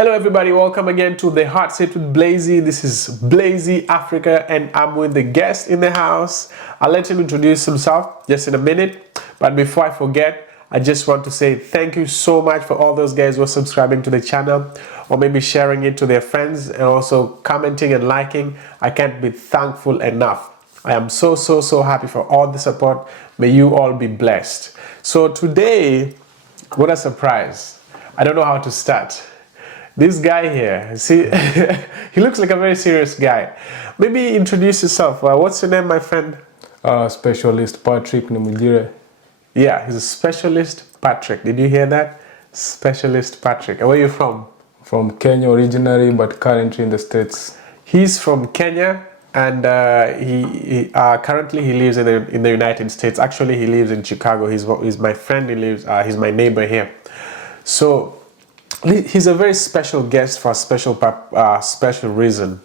Hello everybody, welcome again to the Hot Seat with Blazy. This is Blazy Africa and I'm with the guest in the house. I'll let him introduce himself just in a minute. But before I forget, I just want to say thank you so much for all those guys who are subscribing to the channel or maybe sharing it to their friends and also commenting and liking. I can't be thankful enough. I am so happy for all the support. May you all be blessed. So today, what a surprise. I don't know how to start. This guy here, see, he looks like a very serious guy. Maybe introduce yourself. What's your name, my friend? Specialist Patrick Nimujire. Yeah, he's a specialist Patrick. Did you hear that? Specialist Patrick. And where are you from? From Kenya originally, but currently in the States. He's from Kenya, and currently he lives in the United States. Actually, he lives in Chicago. He's my friend. He's my neighbor here. So he's a very special guest for a special reason,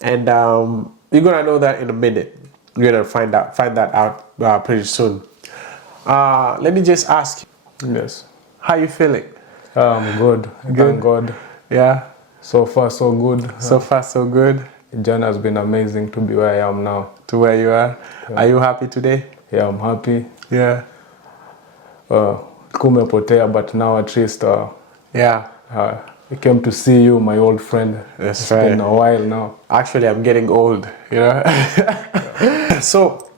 and you're gonna know that in a minute. You're gonna find that out pretty soon. Let me just ask you. Yes. How you feeling? I'm good. Thank God. Yeah. So far, so good. So far, so good. The journey has been amazing to be where I am now. To where you are. Yeah. Are you happy today? Yeah, I'm happy. Yeah. Kumepotea, but now at least. Yeah. I came to see you, my old friend. It's right. Been a while now. Actually, I'm getting old, you know. So,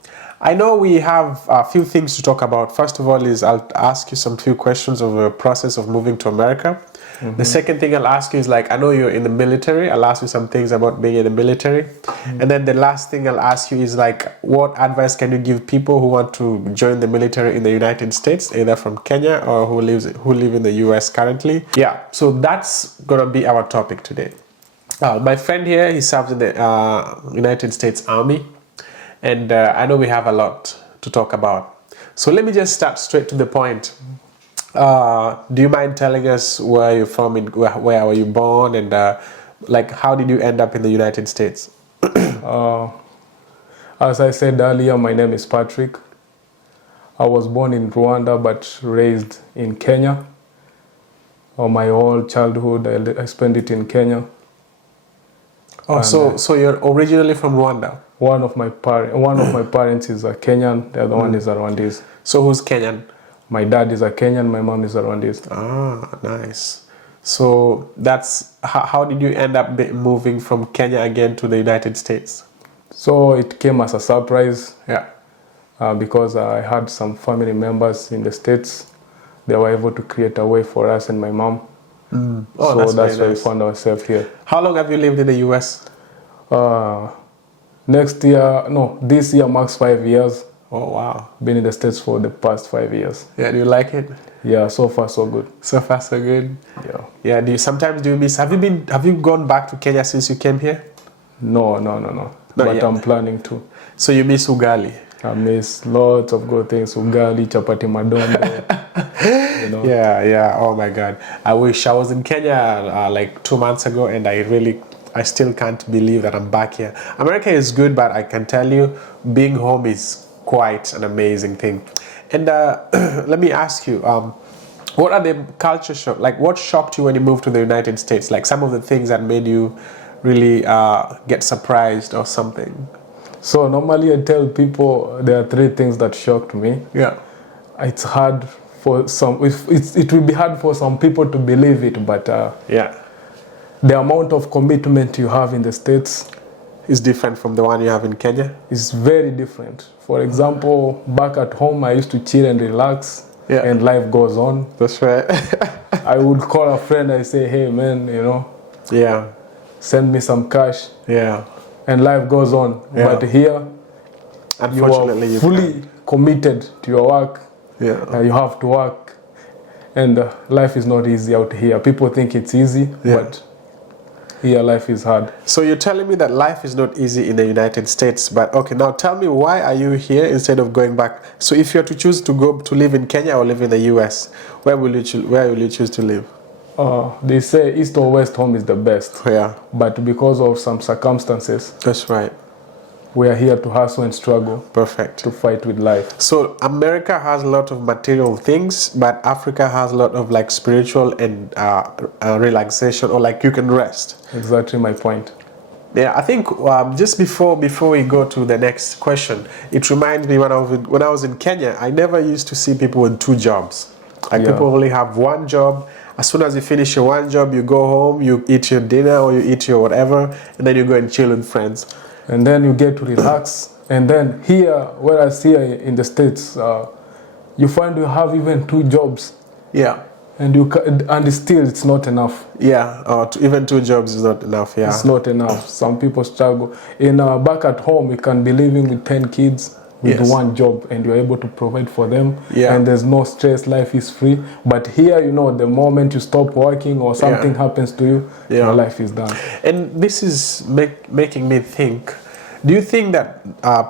I know we have a few things to talk about. First of all is I'll ask you some few questions of the process of moving to America. Mm-hmm. The second thing I'll ask you is, like, I know you're in the military. I'll ask you some things about being in the military. Mm-hmm. And then the last thing I'll ask you is, like, what advice can you give people who want to join the military in the United States, either from Kenya or who live in the US currently? Yeah, so that's gonna be our topic today. My friend here, he serves in the United States Army. And I know we have a lot to talk about. So let me just start straight to the point. Do you mind telling us where you're from, where were you born, and like how did you end up in the United States? As I said earlier, my name is Patrick. I was born in Rwanda but raised in Kenya. My whole childhood I spent it in Kenya. Oh, so you're originally from Rwanda? One of my parents is a Kenyan, the other one is a Rwandese. So who's Kenyan? My dad is a Kenyan, my mom is a Rwandese. Ah, nice. So that's how did you end up moving from Kenya again to the United States? So it came as a surprise. Yeah. Because I had some family members in the States. They were able to create a way for us and my mom. Mm. Oh, so that's why we found ourselves here. How long have you lived in the US? This year marks 5 years. Oh, wow. Been in the States for the past 5 years. Yeah, do you like it? Yeah, so far so good. So far so good? Yeah. Yeah, do you miss, have you gone back to Kenya since you came here? No. But yet. I'm planning to. So you miss ugali? I miss lots of good things. Ugali, chapati madondo. You know? Yeah, oh my God. I wish I was in Kenya like 2 months ago, and I still can't believe that I'm back here. America is good, but I can tell you, being home is quite an amazing thing. And let me ask you, what are the culture shock? Like, what shocked you when you moved to the United States? Like some of the things that made you really get surprised or something? So normally I tell people there are 3 things that shocked me. Yeah. It's hard for some, it will be hard for some people to believe it, but yeah. The amount of commitment you have in the States is different from the one you have in Kenya? It's very different. For example, back at home, I used to chill and relax, and life goes on. That's right. I would call a friend, I say, hey man, yeah, send me some cash. Yeah. And life goes on. Yeah. But here, unfortunately, you are fully committed to your work. Yeah. You have to work. And life is not easy out here. People think it's easy, but here life is hard. So you're telling me that life is not easy in the United States, but okay, now tell me, why are you here instead of going back? So if you are to choose to go to live in Kenya or live in the US, where will you choose to live? They say east or west home is the best. Yeah. But because of some circumstances, that's right, We are here to hustle and struggle, Perfect. to fight with life. So America has a lot of material things, but Africa has a lot of like spiritual and relaxation, or like you can rest. Exactly my point. Yeah, I think just before we go to the next question, it reminds me when I was in Kenya, I never used to see people with two jobs. Like Yeah. people only have one job. As soon as you finish your one job, you go home, you eat your dinner or you eat your whatever, and then you go and chill with friends. And then you get to relax. And then here, whereas here in the States, you find you have even two jobs. Yeah. And still it's not enough. Yeah, even two jobs is not enough. Yeah, It's not enough. Some people struggle. Back at home, you can be living with 10 kids with Yes. one job, and you're able to provide for them. Yeah. And there's no stress. Life is free. But here, the moment you stop working or something happens to you, Yeah. your life is done. And this is making me think. Do you think that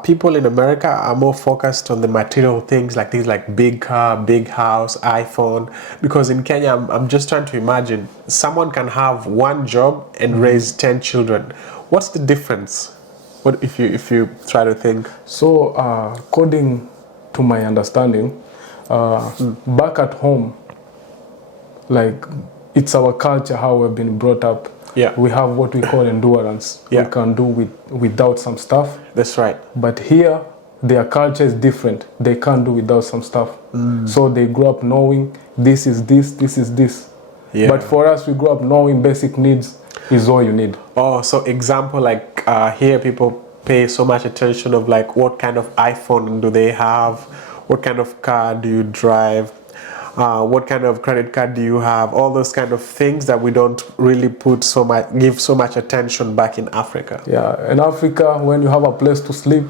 people in America are more focused on the material things, like things like big car, big house, iPhone? Because in Kenya, I'm just trying to imagine someone can have one job and raise 10 children. What's the difference? What if you try to think? So, according to my understanding, back at home, like it's our culture, how we've been brought up. Yeah. We have what we call endurance. Yeah. We can do without some stuff. That's right. But here, their culture is different. They can't do without some stuff. So they grow up knowing this is this, this is this. Yeah. But for us, we grow up knowing basic needs is all you need. Oh, so example, like here people pay so much attention of like what kind of iPhone do they have, what kind of car do you drive, what kind of credit card do you have, all those kind of things that we don't really give so much attention back in Africa. Yeah, in Africa, when you have a place to sleep,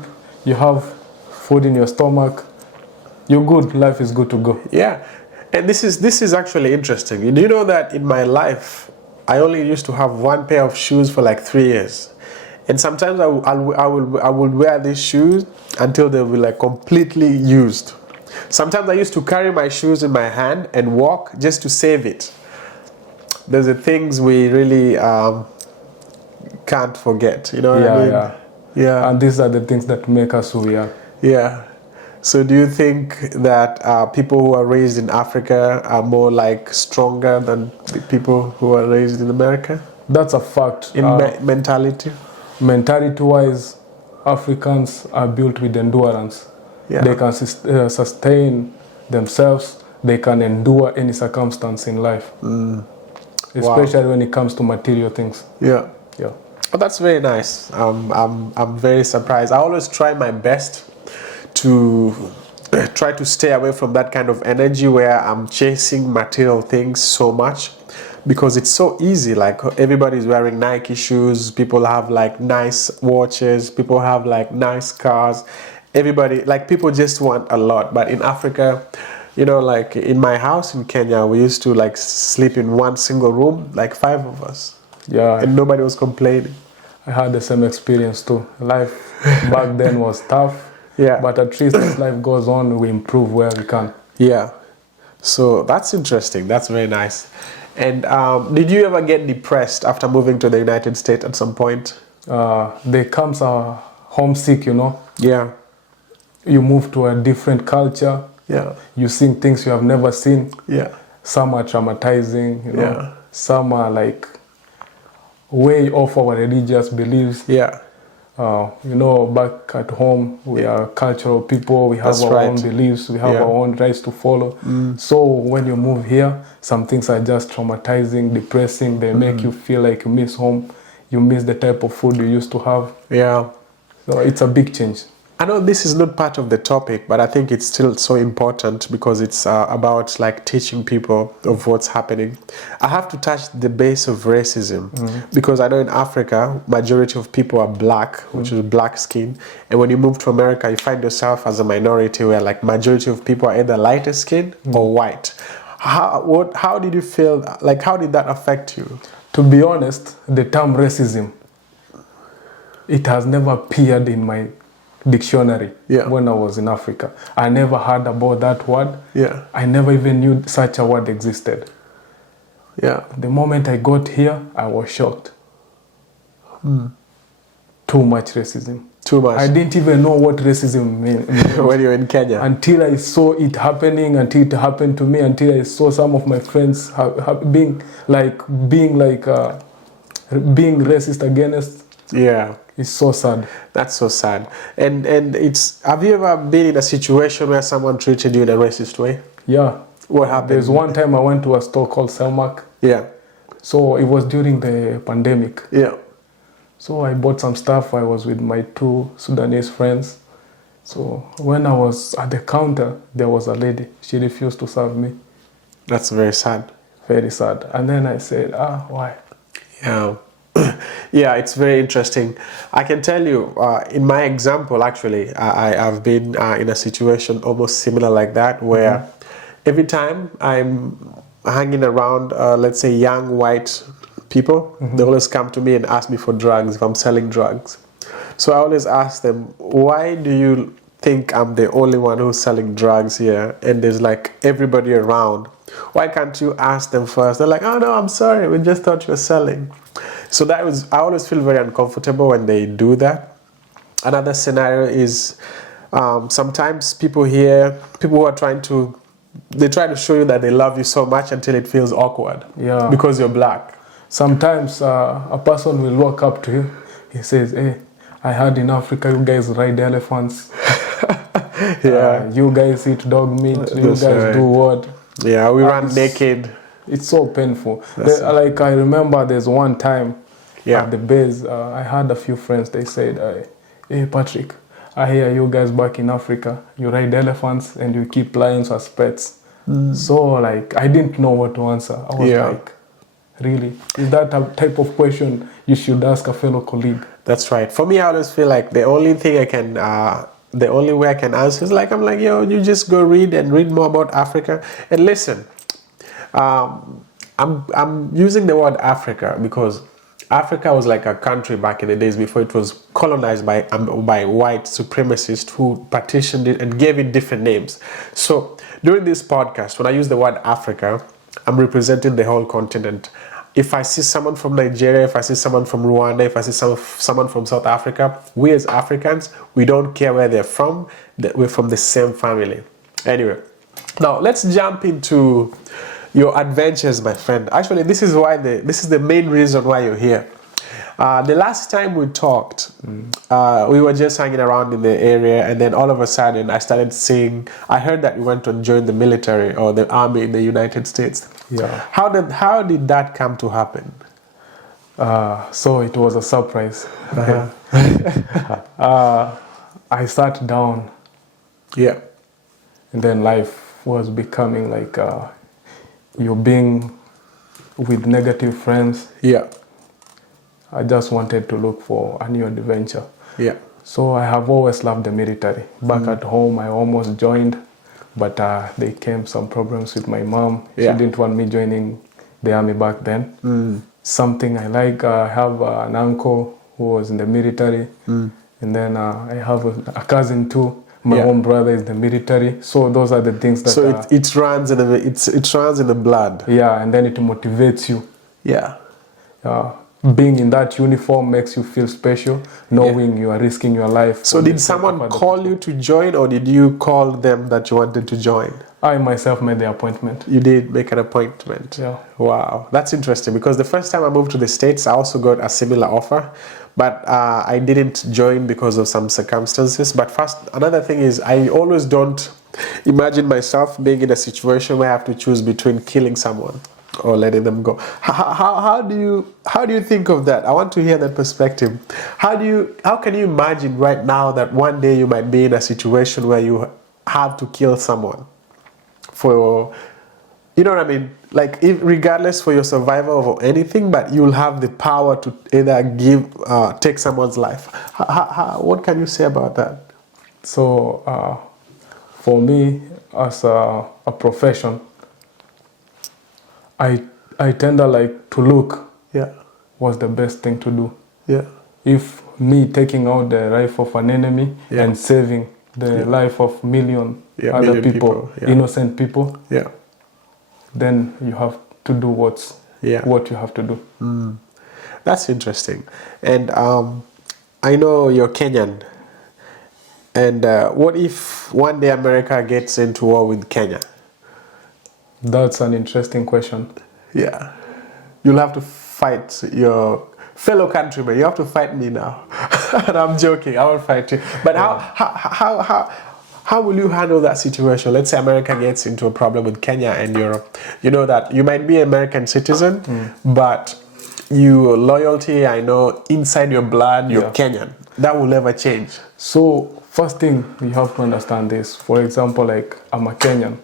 you have food in your stomach, you're good, life is good to go. Yeah, and this is actually interesting. Do you know that in my life, I only used to have one pair of shoes for like 3 years. And sometimes I would wear these shoes until they were like completely used. Sometimes I used to carry my shoes in my hand and walk just to save it. There's the things we really can't forget. You know what I mean? Yeah. Yeah. And these are the things that make us who we are. Yeah. So do you think that people who are raised in Africa are more like stronger than the people who are raised in America? That's a fact. In mentality? Mentality-wise, Africans are built with endurance. Yeah. They can sustain themselves. They can endure any circumstance in life, especially when it comes to material things. Yeah. Yeah. Oh, that's very nice. I'm very surprised. I always try my best to try to stay away from that kind of energy where I'm chasing material things so much, because it's so easy. Like everybody's wearing Nike shoes, people have like nice watches, people have like nice cars. Everybody, like people just want a lot. But in Africa, like in my house in Kenya, we used to like sleep in one single room, like 5 of us. Yeah. And nobody was complaining. I had the same experience too. Life back then was tough. Yeah. But at least as life goes on, we improve where we can. Yeah. So that's interesting. That's very nice. And did you ever get depressed after moving to the United States at some point? There comes a homesick, Yeah. You move to a different culture. Yeah. You see things you have never seen. Yeah. Some are traumatizing, Yeah. Some are like way off our religious beliefs. Yeah. Back at home, we are cultural people. We have That's our right. own beliefs. We have Yeah. our own rights to follow. So when you move here, some things are just traumatizing, depressing. They make you feel like you miss home. You miss the type of food you used to have. Yeah. So it's a big change. I know this is not part of the topic, but I think it's still so important because it's about like teaching people of what's happening. I have to touch the base of racism because I know in Africa, majority of people are black, which is black skin. And when you move to America, you find yourself as a minority where like majority of people are either lighter skin or white. How did you feel? Like, how did that affect you? To be honest, the term racism, it has never appeared in my dictionary when I was in Africa. I never heard about that word. Yeah. I never even knew such a word existed. Yeah. The moment I got here, I was shocked. Too much racism. Too much. I didn't even know what racism meant When you're in Kenya. until I saw it happening, until it happened to me, until I saw some of my friends being racist against. Yeah. It's so sad. That's so sad. And it's, have you ever been in a situation where someone treated you in a racist way? Yeah. What happened? There's one time I went to a store called Selmak. Yeah. So it was during the pandemic. Yeah. So I bought some stuff. I was with my 2 Sudanese friends. So when I was at the counter, there was a lady. She refused to serve me. That's very sad. Very sad. And then I said, why? Yeah. Yeah, it's very interesting. I can tell you, in my example, actually, I've been in a situation almost similar like that, where every time I'm hanging around, let's say, young white people, they always come to me and ask me for drugs if I'm selling drugs. So I always ask them, why do you think I'm the only one who's selling drugs here and there's like everybody around? Why can't you ask them first? They're like, oh no, I'm sorry, we just thought you were selling. So I always feel very uncomfortable when they do that. Another scenario is sometimes people who are trying to show you that they love you so much until it feels awkward. Yeah. Because you're black. Sometimes a person will walk up to you. He says, hey, I heard in Africa you guys ride elephants. Yeah. You guys eat dog meat. You That's guys right. do what? Yeah, we run naked. It's so painful. That's I remember there's one time Yeah. at the base, I had a few friends, they said, hey Patrick, I hear you guys back in Africa, you ride elephants and you keep lions as pets. So like, I didn't know what to answer. I was like, really? Is that a type of question you should ask a fellow colleague? That's right. For me, I always feel like the only way I can answer is like, I'm like, yo, you just go read more about Africa. And listen, I'm using the word Africa because Africa was like a country back in the days before it was colonized by white supremacists who partitioned it and gave it different names. So during this podcast, when I use the word Africa, I'm representing the whole continent. If I see someone from Nigeria, if I see someone from Rwanda, if I see someone from South Africa, we as Africans, we don't care where they're from. We're from the same family. Anyway, now let's jump into your adventures, my friend. Actually, this is the main reason why you're here. The last time we talked, we were just hanging around in the area, and then all of a sudden I heard that you went to join the military or the army in the United States. Yeah. How did that come to happen? So it was a surprise. I sat down. Yeah. And then life was becoming like you're being with negative friends. Yeah. I just wanted to look for a new adventure. Yeah. So I have always loved the military. Back at home, I almost joined, but there came some problems with my mom. Yeah. She didn't want me joining the army back then. Something I like, I have an uncle who was in the military, and then I have a cousin too. My own brother is in the military. So those are the things that. So it runs in the blood. Yeah, and then it motivates you. Yeah. Being in that uniform makes you feel special, knowing you are risking your life. So did someone call you to join, or did you call them that you wanted to join? I myself made the appointment. You did make an appointment? Yeah. Wow, that's interesting, because the first time I moved to the States, I also got a similar offer, but I didn't join because of some circumstances. But first, another thing is, I always don't imagine myself being in a situation where I have to choose between killing someone or letting them go. How do you think of that? I want to hear that perspective. How can you imagine right now that one day you might be in a situation where you have to kill someone for, you know what I mean? Like, regardless for your survival or anything, but you'll have the power to either take someone's life. What can you say about that? So, for me, as a profession, I tend to look what's the best thing to do. Yeah. If me taking out the life of an enemy and saving the life of million other people, innocent people, then you have to do what you have to do. That's interesting. And I know you're Kenyan. And what if one day America gets into war with Kenya? That's an interesting question. Yeah. You'll have to fight your fellow countrymen. You have to fight me now. And I'm joking. I won't fight you. But how will you handle that situation? Let's say America gets into a problem with Kenya and Europe. You know that you might be an American citizen, but your loyalty, I know, inside your blood, you're Kenyan. That will never change. So first thing you have to understand is, for example, like I'm a Kenyan,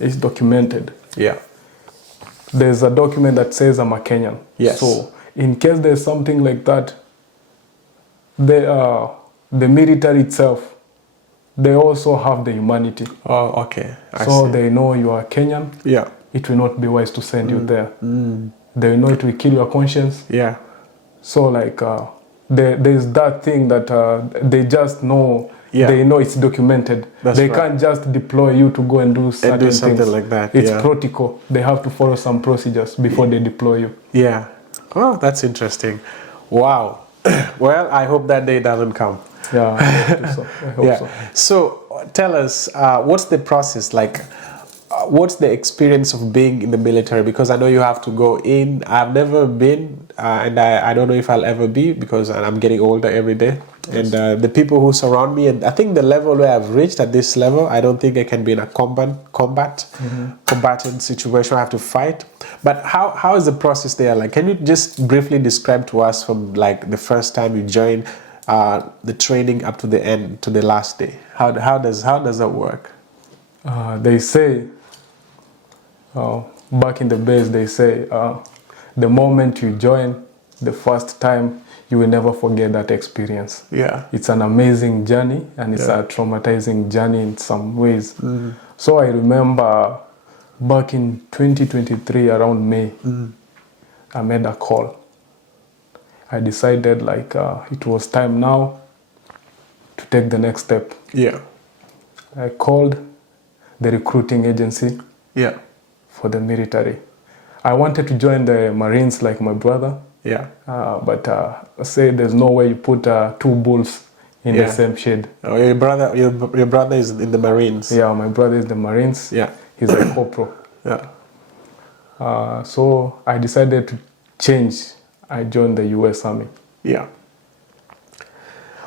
it's documented. Yeah. There's a document that says I'm a Kenyan. Yes. So in case there's something like that, the military itself, they also have the humanity. Oh, okay. I so see. they know you are Kenyan. Yeah. It will not be wise to send you there. They know it will kill your conscience. Yeah. So like there's that thing that they just know. Yeah. They know it's documented. That's they right. can't just deploy you to go and do certain things. something like that. It's yeah. protocol. They have to follow some procedures before they deploy you. Yeah. Oh, that's interesting. Wow. Well, I hope that day doesn't come. Yeah, I hope so. I hope so. So tell us, what's the process like? What's the experience of being in the military? Because I know you have to go in. I've never been, and I don't know if I'll ever be, because I'm getting older every day. Yes. And the people who surround me, and I think the level where I've reached at this level, I don't think I can be in a combatant situation. I have to fight. But how is the process there? Like, can you just briefly describe to us from like the first time you joined the training up to the end, to the last day? How does that work? They say, back in the base, they say, the moment you join, the first time, you will never forget that experience. Yeah. It's an amazing journey, and it's a traumatizing journey in some ways. So I remember back in 2023, around May, I made a call. I decided like it was time now to take the next step. Yeah. I called the recruiting agency for the military. I wanted to join the Marines like my brother. Yeah. But say there's no way you put two bulls in the same shed. Oh, your brother is in the Marines. Yeah, my brother is the Marines. Yeah. He's a corporal. Yeah. So I decided to change. I joined the US Army. Yeah.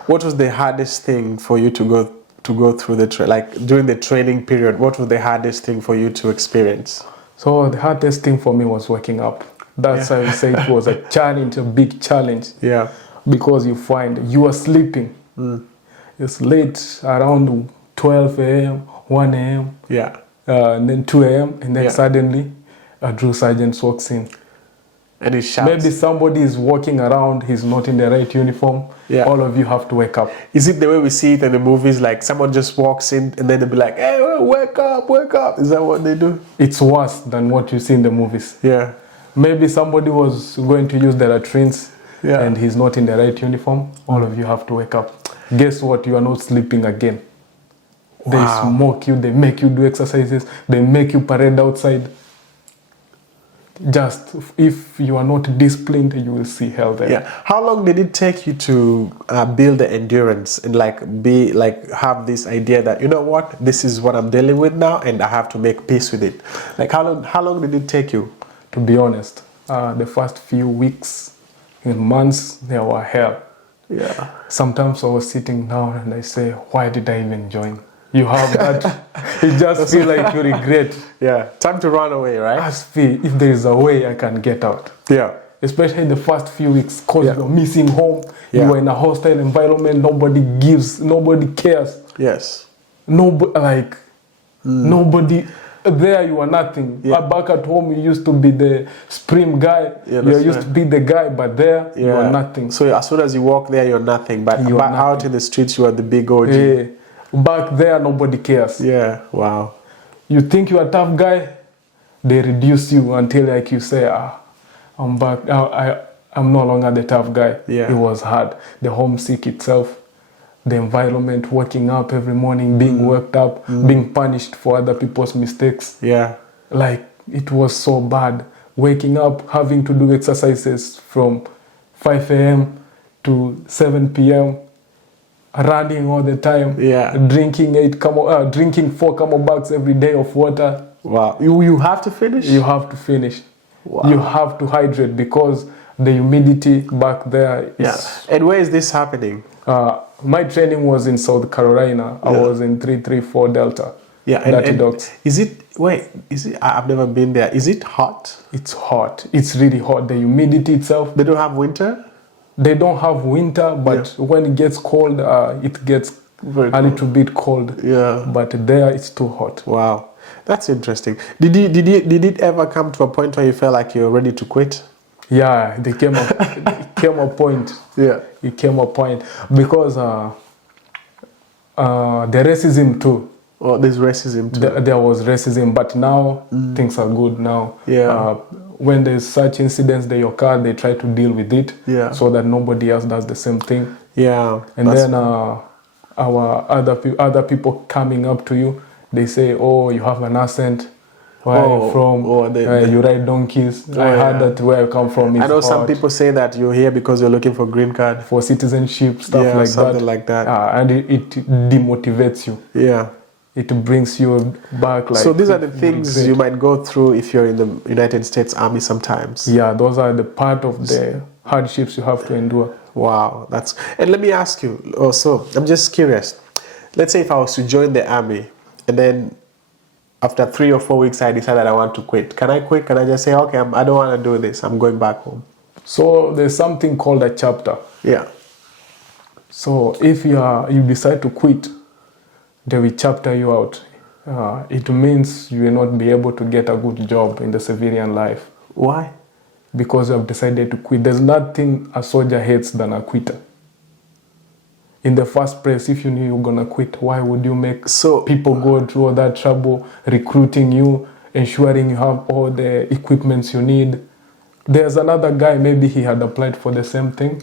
What was the hardest thing for you to go through during the training period? What was the hardest thing for you to experience? So the hardest thing for me was waking up. That's why I would say it was a challenge, a big challenge. Yeah. Because you find you are sleeping. It's late, around 12 a.m., 1 a.m. Yeah. And then 2 a.m. And then suddenly a drill sergeant walks in. And he shouts. Maybe somebody is walking around, he's not in the right uniform. Yeah. All of you have to wake up. Is it the way we see it in the movies? Like someone just walks in and then they'll be like, hey, wake up, wake up. Is that what they do? It's worse than what you see in the movies. Yeah. Maybe somebody was going to use the latrines and he's not in the right uniform. All of you have to wake up. Guess what? You are not sleeping again. They smoke you, they make you do exercises, they make you parade outside. Just if you are not disciplined, you will see hell there. Yeah. How long did it take you to build the endurance and have this idea that, you know what, this is what I'm dealing with now and I have to make peace with it? Like how long did it take you? To be honest, the first few weeks and months, they were hell. Yeah. Sometimes I was sitting down and I say, why did I even join? You have that. You just feel like you regret. Yeah. Time to run away, right? Ask me if there is a way I can get out. Yeah. Especially in the first few weeks, because you're missing home. Yeah. You are in a hostile environment. Nobody cares. Yes. Nobody there. You are nothing. Yeah. Back at home, you used to be the supreme guy. Yeah, you used to be the guy, but there you are nothing. So as soon as you walk there, you're nothing. But out in the streets, you are the big OG. Yeah. Back there, nobody cares. Yeah. Wow. You think you're a tough guy, they reduce you until like you say, I'm back. I'm no longer the tough guy. Yeah. It was hard. The homesick itself, the environment, waking up every morning, being worked up, being punished for other people's mistakes. Yeah. Like, it was so bad. Waking up, having to do exercises from 5 a.m. to 7 p.m. running all the time, Yeah. drinking drinking 4 camelbacks every day of water. Wow. You have to finish? You have to finish. Wow. You have to hydrate because the humidity back there is... Yeah. And where is this happening? My training was in South Carolina. I was in 334 Delta. Yeah, and I've never been there. Is it hot? It's hot. It's really hot. The humidity itself. They don't have winter? They don't have winter, but when it gets cold, it gets a little bit cold. Yeah. But there it's too hot. Wow. That's interesting. Did it ever come to a point where you felt like you're ready to quit? Yeah, it came a point. Yeah. It came a point because the racism too. Oh, there's racism too. There was racism, but now things are good now. Yeah. When there's such incidents that occur, they try to deal with it so that nobody else does the same thing. Yeah. And then our other people coming up to you, they say, "Oh, you have an accent. Where are you from? You ride donkeys." I heard that where I come from is I know hot. some people say that you're here because you're looking for green card. For citizenship, stuff like something that. like that. And it demotivates you. Yeah. It brings you back. Like, so these are the things you might go through if you're in the United States Army sometimes. Yeah, those are the part of the hardships you have to endure. Wow, and let me ask you also, I'm just curious. Let's say if I was to join the army and then after 3 or 4 weeks I decided I want to quit. Can I quit? Can I just say, okay, I don't want to do this, I'm going back home? So there's something called a chapter. Yeah. So if you decide to quit, they will chapter you out. It means you will not be able to get a good job in the civilian life. Why? Because you have decided to quit. There's nothing a soldier hates than a quitter. In the first place, if you knew you were going to quit, why would you make people go through all that trouble, recruiting you, ensuring you have all the equipments you need? There's another guy, maybe he had applied for the same thing,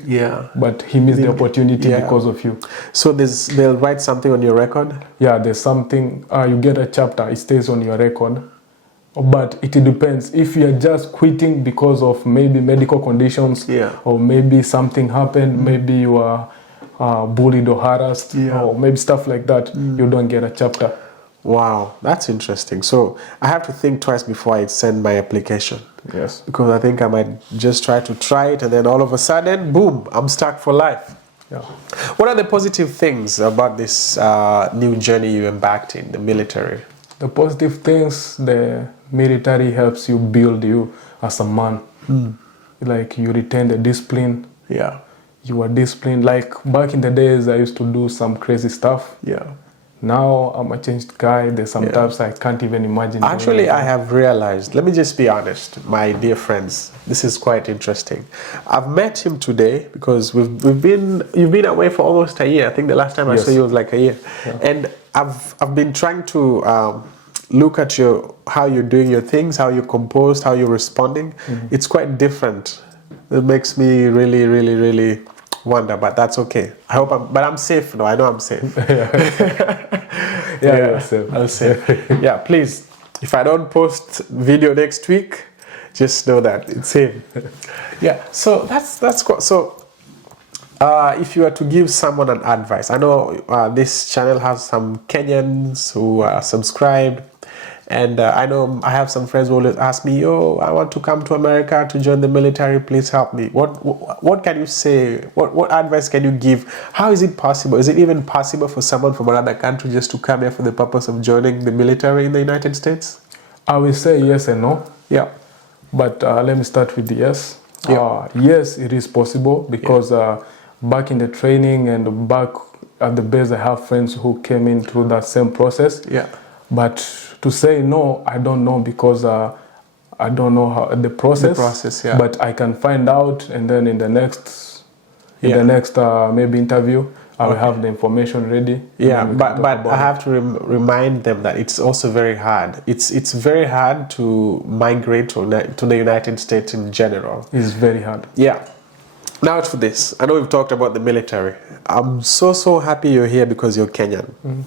but he missed the opportunity because of you. So they'll write something on your record? Yeah, there's something, you get a chapter, it stays on your record. But it depends. If you're just quitting because of maybe medical conditions, or maybe something happened, maybe you are bullied or harassed, or maybe stuff like that, you don't get a chapter. Wow, that's interesting. So I have to think twice before I send my application. Yes. Because I think I might just try it and then all of a sudden, boom, I'm stuck for life. Yeah. What are the positive things about this new journey you embarked in, the military? The positive things, the military helps you build you as a man. Like you retain the discipline. Yeah. You are disciplined. Like back in the days, I used to do some crazy stuff. Yeah. Now I'm a changed guy. There's sometimes I can't even imagine. Actually, I have realized, let me just be honest, my dear friends, this is quite interesting. I've met him today because you've been away for almost a year. I think the last time I saw you was like a year. Yeah. And I've been trying to look at how you're doing your things, how you're composed, how you're responding. It's quite different. It makes me really, really, really wonder, but that's okay. I'm safe now. I know I'm safe. You're safe. I'm safe. Yeah, please. If I don't post video next week, just know that it's him. Yeah. So that's cool. So, if you were to give someone an advice, I know this channel has some Kenyans who are subscribed. And I know I have some friends who always ask me, "Yo, I want to come to America to join the military. Please help me." What can you say? What advice can you give? How is it possible? Is it even possible for someone from another country just to come here for the purpose of joining the military in the United States? I will say yes and no. Yeah. But let me start with the yes. Yeah. Yes, it is possible because back in the training and back at the base, I have friends who came in through that same process. Yeah. But to say no, I don't know because I don't know how the process. Yeah. But I can find out, and then in the next maybe interview, I will have the information ready. Yeah, but I have to remind them that it's also very hard. It's very hard to migrate to the United States in general. It's very hard. Yeah. Now to this. I know we've talked about the military. I'm so happy you're here because you're Kenyan.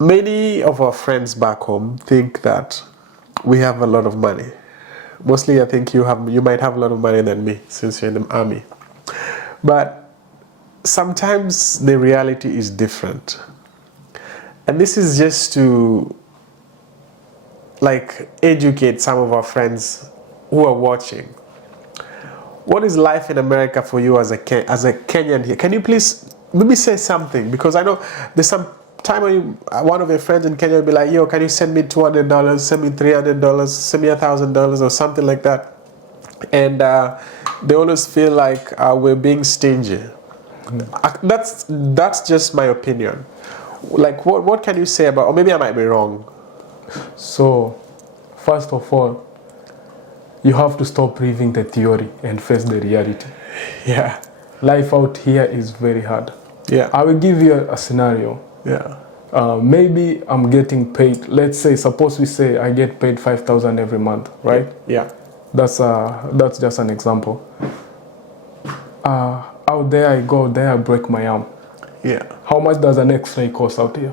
Many of our friends back home think that we have a lot of money. Mostly I think you might have a lot of money than me since you're in the army. But sometimes the reality is different. And this is just to like educate some of our friends who are watching. What is life in America for you as a Kenyan here? Can you please maybe say something? Because I know there's some time when one of your friends in Kenya will be like, yo, can you send me $200, send me $300, send me $1,000 or something like that. And they always feel like we're being stingy. That's just my opinion. Like, what can you say about, or maybe I might be wrong. So, first of all, you have to stop living the theory and face the reality. Yeah. Life out here is very hard. Yeah. I will give you a scenario. Yeah. Maybe I'm getting paid, let's say, suppose we say I get paid 5,000 every month, right? Yeah. That's just an example. Out there I go, there I break my arm. Yeah. How much does an X-ray cost out here?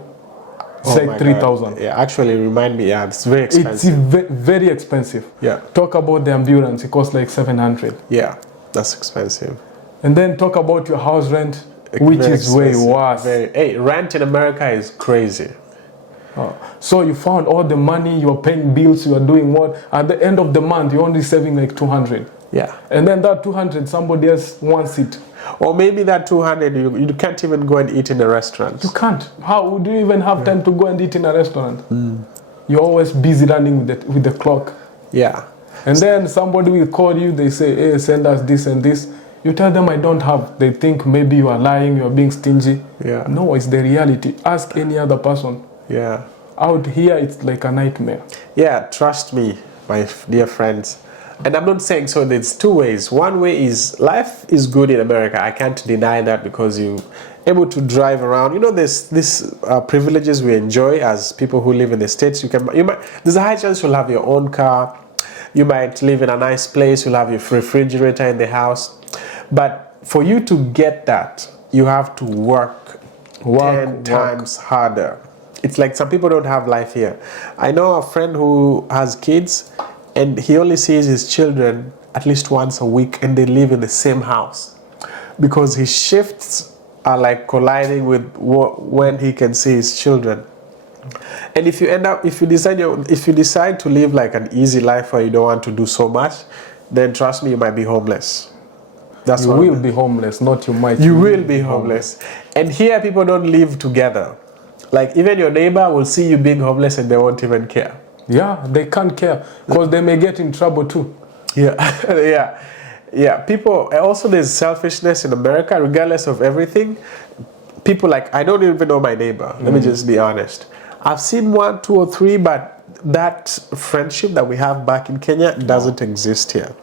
It's Oh like 3,000. Yeah, actually remind me, yeah, it's very It's expensive. very expensive. Yeah. Talk about the ambulance, it costs like 700. Yeah, that's expensive. And then talk about your house rent, which Very is way expensive. worse. Hey, rent in America is crazy. So you found all the money, you're paying bills, you are doing what? At the end of the month, you're only saving like 200. Yeah. And then that 200, somebody else wants it. Or maybe that 200, you can't even go and eat in a restaurant. You can't. How would you even have time to go and eat in a restaurant? You're always busy running with the clock. Yeah. And then somebody will call you, they say, hey, send us this and this. You tell them I don't have. They think maybe you are lying, you are being stingy. Yeah. No, it's the reality. Ask any other person. Yeah. Out here, it's like a nightmare. Yeah, trust me, my dear friends. And I'm not saying so, there's two ways. One way is life is good in America. I can't deny that because you're able to drive around. You know, there's these privileges we enjoy as people who live in the States. There's a high chance you'll have your own car. You might live in a nice place. You'll have your refrigerator in the house. But for you to get that, you have to work 10 times harder. It's like some people don't have life here. I know a friend who has kids and he only sees his children at least once a week and they live in the same house because his shifts are like colliding with when he can see his children. And if you decide to live like an easy life where you don't want to do so much, then trust me, you might be homeless. That's you will be homeless, not you might. You will be homeless. And here people don't live together. Like even your neighbor will see you being homeless and they won't even care. Yeah, they can't care because they may get in trouble too. Yeah, yeah. People, also there's selfishness in America, regardless of everything. People like, I don't even know my neighbor. Let me just be honest. I've seen 1, 2, or 3, but that friendship that we have back in Kenya doesn't exist here.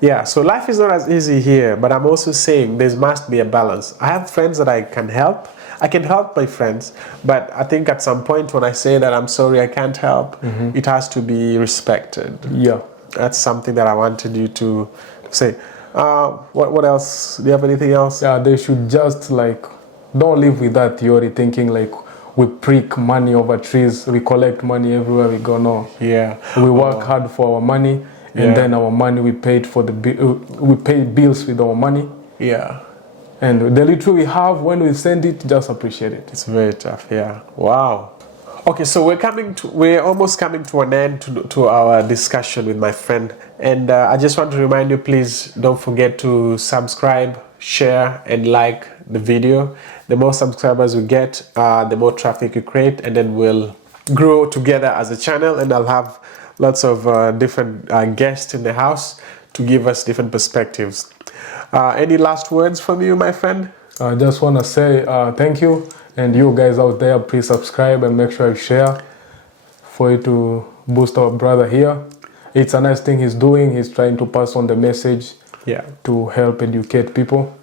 Yeah, so life is not as easy here, but I'm also saying there must be a balance. I have friends that I can help. I can help my friends, but I think at some point when I say that I'm sorry, I can't help, it has to be respected. Yeah. That's something that I wanted you to say. What else? Do you have anything else? Yeah, they should just like, don't live with that theory thinking like we prick money over trees, we collect money everywhere we go. No. Yeah. We work hard for our money, and then our money we paid for we pay bills with our money. Yeah. And the little we have, when we send it, just appreciate it. It's very tough, yeah. Wow. Okay, so we're almost coming to an end to our discussion with my friend. And I just want to remind you, please don't forget to subscribe, share, and like the video. The more subscribers we get, the more traffic we create, and then we'll grow together as a channel, and I'll have lots of different guests in the house to give us different perspectives. Any last words from you, my friend? I just want to say thank you, and you guys out there, please subscribe and make sure you share for you to boost our brother here. It's a nice thing he's doing. He's trying to pass on the message to help educate people.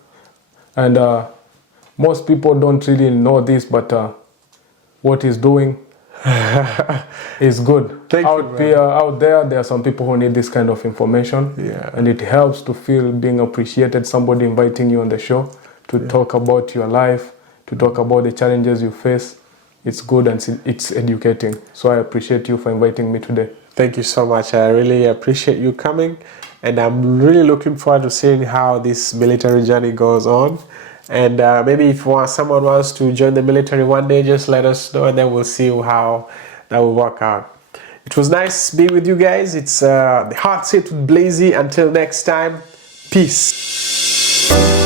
And most people don't really know this, but what he's doing is good. Out there are some people who need this kind of information, and it helps to feel being appreciated. Somebody inviting you on the show to talk about your life, to talk about the challenges you face. It's good and it's educating. So I appreciate you for inviting me today. Thank you so much. I really appreciate you coming, and I'm really looking forward to seeing how this military journey goes on. And maybe if someone wants to join the military one day, just let us know, and then we'll see how that will work out. It was nice being with you guys. It's the Hot Seat with Blazy. Until next time, peace.